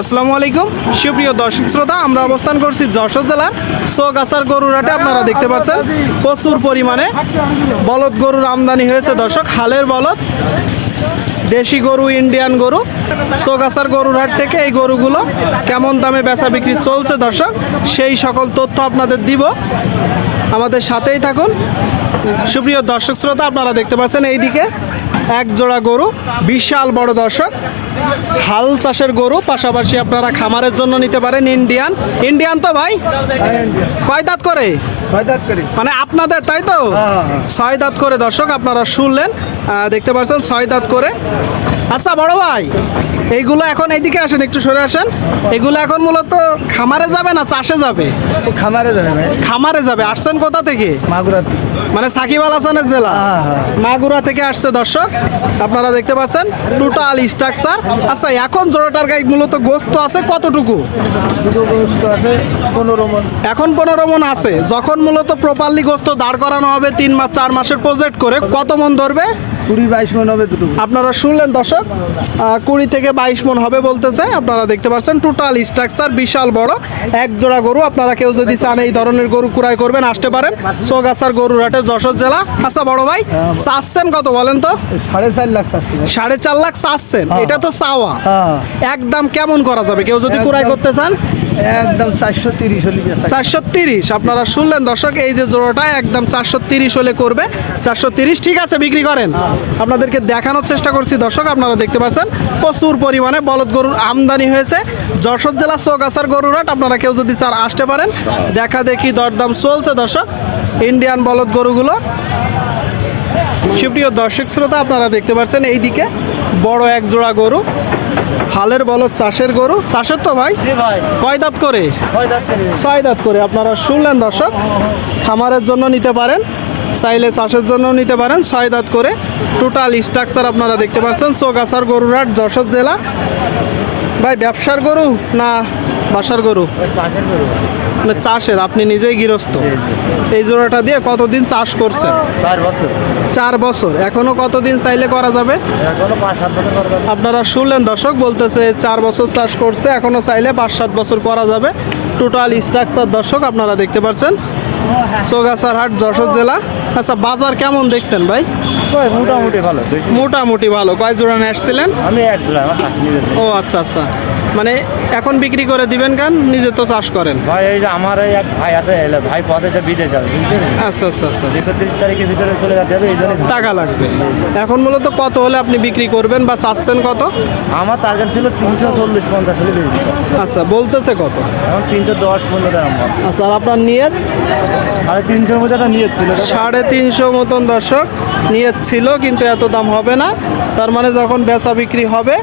আসসালামু আলাইকুম। সুপ্রিয় দর্শক শ্রোতা, আমরা অবস্থান করছি যশোর জেলার সোগাছার গরুরাটে আপনারা দেখতে পাচ্ছেন, প্রচুর পরিমাণে বলদ গরুর আমদানি হয়েছে। দর্শক, হালের বলদ, দেশি গরু, ইন্ডিয়ান গরু, সোগাছার গরুর হাট থেকে এই গরুগুলো কেমন দামে বেচা বিক্রি চলছে দর্শক, সেই সকল তথ্য আপনাদের দিব। আমাদের সাথেই থাকুন। সুপ্রিয় দর্শক শ্রোতা, আপনারা দেখতে পাচ্ছেন, এইদিকে এক জোড়া গরু বিশাল বড় দর্শক। হাল চাষের গরু পাশাপাশি আপনারা খামারের জন্য নিতে পারেন ইন্ডিয়ান। ইন্ডিয়ান তো ভাই? কয় দাঁত করে? মানে আপনাদের তাই তো? হ্যাঁ, হ্যাঁ। ছয় দাঁত করে দর্শক আপনারা শুনলেন দেখতে পাচ্ছেন ছয় দাঁত করে। আচ্ছা বড় ভাই এইগুলো এখন এইদিকে আসেন একটু সরে আসেন। এগুলো এখন মূলত খামারে যাবে না চাষে যাবে? খামারে যাবে খামারে যাবে আসছেন কোথা থেকে? মাগুরা মানে সাকিব আল হাসানের জেলা। হ্যাঁ, হ্যাঁ। মাগুরা থেকে আসছে দর্শক। আপনারা দেখতে পাচ্ছেন টোটাল স্ট্রাকচার আচ্ছা এখন জোড়াটার গায়ে মূলত গোস্ত আছে কতটুকু? মন। এখন পনেরো মন আছে। যখন মূলত প্রপারলি গোস্ত দাঁড় করানো হবে তিন মাস চার মাসের প্রজেক্ট করে কত মন ধরবে? কুড়ি বাইশ মন হবে দুটো আপনারা শুনলেন দর্শক কুড়ি থেকে বাইশ মন হবে বলতেছে। আপনারা দেখতে পাচ্ছেন টোটাল স্ট্রাকচার বিশাল বড়। এক জোড়া গরু আপনারা কেউ যদি চান এই ধরনের গরু কুড়াই করবেন আসতে পারেন। সোগাছার গরুর হাটে যশোর জেলা। আচ্ছা বড় ভাই চাচ্ছেন কত বলেন তো? সাড়ে চার লাখ সাড়ে চার লাখ চাচ্ছেন এটা তো চাওয়া। হ্যাঁ। একদম কেমন করা যাবে? কেউ যদি কুড়াই করতে চান একদম চারশো তিরিশ হলে চারশো তিরিশ আপনারা শুনলেন দর্শক এই যে জোড়াটা একদম চারশো তিরিশ হলে করবে। চারশো তিরিশ ঠিক আছে বিক্রি করেন। আপনাদেরকে দেখানোর চেষ্টা করছি দর্শক আপনারা দেখতে পাচ্ছেন প্রচুর পরিমাণে বলদ গরুর আমদানি হয়েছে। যশোর জেলা চৌগাছার গরুরাট আপনারা কেউ যদি চার আসতে পারেন। দেখা দেখি দরদাম চলছে দর্শক ইন্ডিয়ান বলদ গরুগুলো। সুপ্রিয় দর্শক শ্রোতা আপনারা দেখতে পাচ্ছেন এইদিকে বড় এক জোড়া গরু। হালের বলদ চাষের গরু? চাষের তো ভাই? কয় দাঁত করে? ছয় দাঁত করে। আপনারা শুনলেন দর্শক খামারের জন্য নিতে পারেন চাইলে চাষের জন্য নিতে পারেন ছয় দাঁত করে। টোটাল স্ট্রাকচার আপনারা দেখতে পাচ্ছেন চৌগাছার গরুরহাট যশোর জেলা। ভাই ব্যবসার গরু না বাসার গরু? মানে চাষের আপনি নিজেই গৃহস্থ। এই জোড়াটা দিয়ে কতদিন চাষ করছেন? চার বছর। চার বছর। এখনও কতদিন চাইলে করা যাবে। আপনারা শুনলেন দর্শক বলতেছে চার বছর চাষ করছে এখনও চাইলে পাঁচ সাত বছর করা যাবে। টোটাল স্ট্রাকচার দর্শক আপনারা দেখতে পাচ্ছেন। সোগাছার হাট যশোর জেলা। আচ্ছা বাজার কেমন দেখছেন ভাই? মোটামুটি ভালো মোটামুটি ভালো। কয় জোড়া আসছিলেন আমি নেই। ও আচ্ছা আচ্ছা। মানে এখন বিক্রি করে দিবেন কেন? নিজে তো চাষ করেন। ভাই এই যে আমার এই এক ভাই আছে এলে ভাই পথে যে বিদেশ যাবে আচ্ছা আচ্ছা আচ্ছা। একত্রিশ তারিখের ভিতরে চলে যেতে হবে এই জন্য টাকা লাগবে। এখন মূলত কত হলে আপনি বিক্রি করবেন বা চাচ্ছেন কত? আমার টার্গেট ছিল তিনশো চল্লিশ পঞ্চাশ হলে আচ্ছা বলতেছে কত? এখন তিনশো দশ পনেরো আচ্ছা আর আপনার নিয়ে সাড়ে তিনশোর মধ্যে একটা নিয়ে ছিল সাড়ে তিনশো মতন দর্শক নিয়ে ছিল কিন্তু এত দাম হবে না। তার মানে যখন বেচা বিক্রি হবে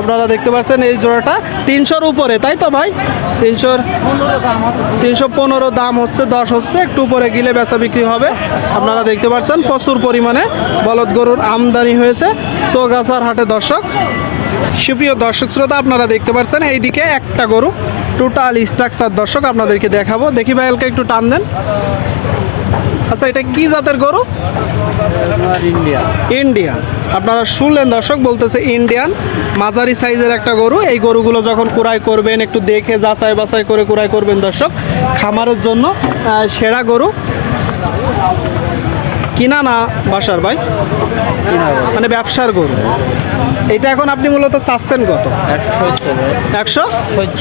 আপনারা দেখতে পাচ্ছেন এই জোড়াটা তিনশোর উপরে, তাই তো ভাই? তিনশোর, তিনশো পনেরো দাম হচ্ছে, দশ হচ্ছে, একটু উপরে গেলে বেচা বিক্রি হবে। আপনারা দেখতে পাচ্ছেন প্রচুর পরিমাণে বলদ গরুর আমদানি হয়েছে। চৌগাছার হাটে দর্শক, সুপ্রিয় দর্শক শ্রোতা, আপনারা দেখতে পাচ্ছেন এইদিকে একটা গরু টোটাল স্ট্রাকচার দর্শক, আপনাদেরকে দেখাবো। দেখি ভাই, হালকা একটু টান দেন। আচ্ছা এটা কি জাতের গরু? ইন্ডিয়ান। আপনারা শুনলেন দর্শক বলতেছে ইন্ডিয়ান। মাঝারি সাইজের একটা গরু। এই গরুগুলো যখন কুড়াই করবেন একটু দেখে যাচাই বাছাই করে কুড়াই করবেন দর্শক। খামারের জন্য সেরা গরু। কিনা না বাসার ভাই? মানে ব্যবসার গরু। এটা এখন আপনি মূলত চাচ্ছেন কত? একশো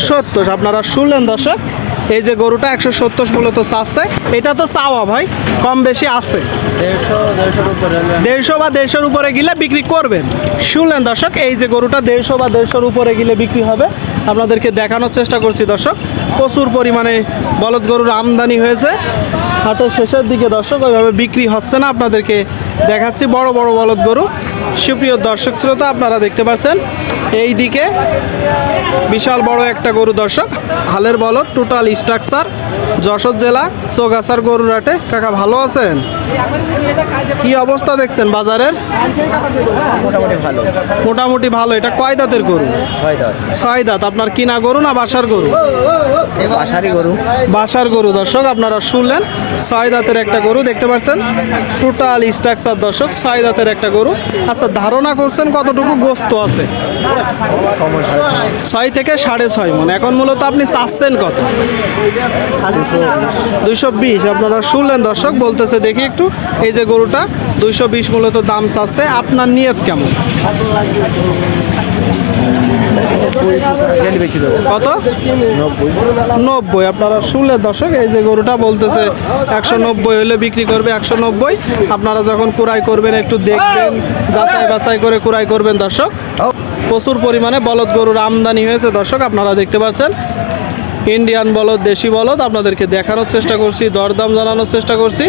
সত্তর। আপনারা শুনলেন দর্শক। এই যে গরুটা একশো সত্তর মূলত চাচ্ছে। এটা তো চাওয়া ভাই কম বেশি আছে। দেড়শো বা দেড়শোর উপরে গেলে বিক্রি করবেন। শুনলেন দর্শক এই যে গরুটা দেড়শো বা দেড়শোর উপরে গেলে বিক্রি হবে। আপনাদেরকে দেখানোর চেষ্টা করছি দর্শক প্রচুর পরিমাণে বলদ গরুর আমদানি হয়েছে। হাটের শেষের দিকে দর্শক ওইভাবে বিক্রি হচ্ছে না। আপনাদেরকে দেখাচ্ছি বড় বড় বলদ গরু। সুপ্রিয় দর্শক শ্রোতা আপনারা দেখতে পাচ্ছেন এই দিকে বিশাল বড় একটা গরু দর্শক হালের বলদ টোটাল স্ট্রাকচার যশোর জেলা চৌগাছার গরুর হাটে। কাকা ভালো আছেন? কি অবস্থা দেখছেন বাজারের? মোটামুটি ভালো। মোটামুটি ভালো। এটা কয় দাঁতের গরু? ছয় দাঁত। আপনার কিনা গরু না বাসার গরু? গরু। বাসার গরু দর্শক আপনারা শুনলেন ছয় দাঁতের একটা গরু দেখতে পাচ্ছেন টোটাল স্ট্রাকচার দর্শক ছয় দাঁতের একটা গরু। আচ্ছা ধারণা করছেন কতটুকু গোস্ত আছে? ছয় থেকে সাড়ে ছয় মন। এখন মূলত আপনি চাচ্ছেন কত? দুইশো বিশ। আপনারা শুনলেন দর্শক, বলতেছে দেখি একটু। এই যে গরুটা দুইশো বিশ মূলত দাম চাচ্ছে। আপনার নিয়ত কেমন? কত? নব্বই। আপনারা শুনলেন দর্শক, এই যে গরুটা বলতেছে একশো নব্বই হলে বিক্রি করবে একশো নব্বই। আপনারা যখন কুড়াই করবেন, একটু দেখবেন, যাচাই বাছাই করে কুড়াই করবেন দর্শক। প্রচুর পরিমাণে বলদ গরুর আমদানি হয়েছে দর্শক, আপনারা দেখতে পাচ্ছেন। ইন্ডিয়ান বলদ, দেশি বলদ, আপনাদেরকে দেখানোর চেষ্টা করছি, দরদাম জানানোর চেষ্টা করছি।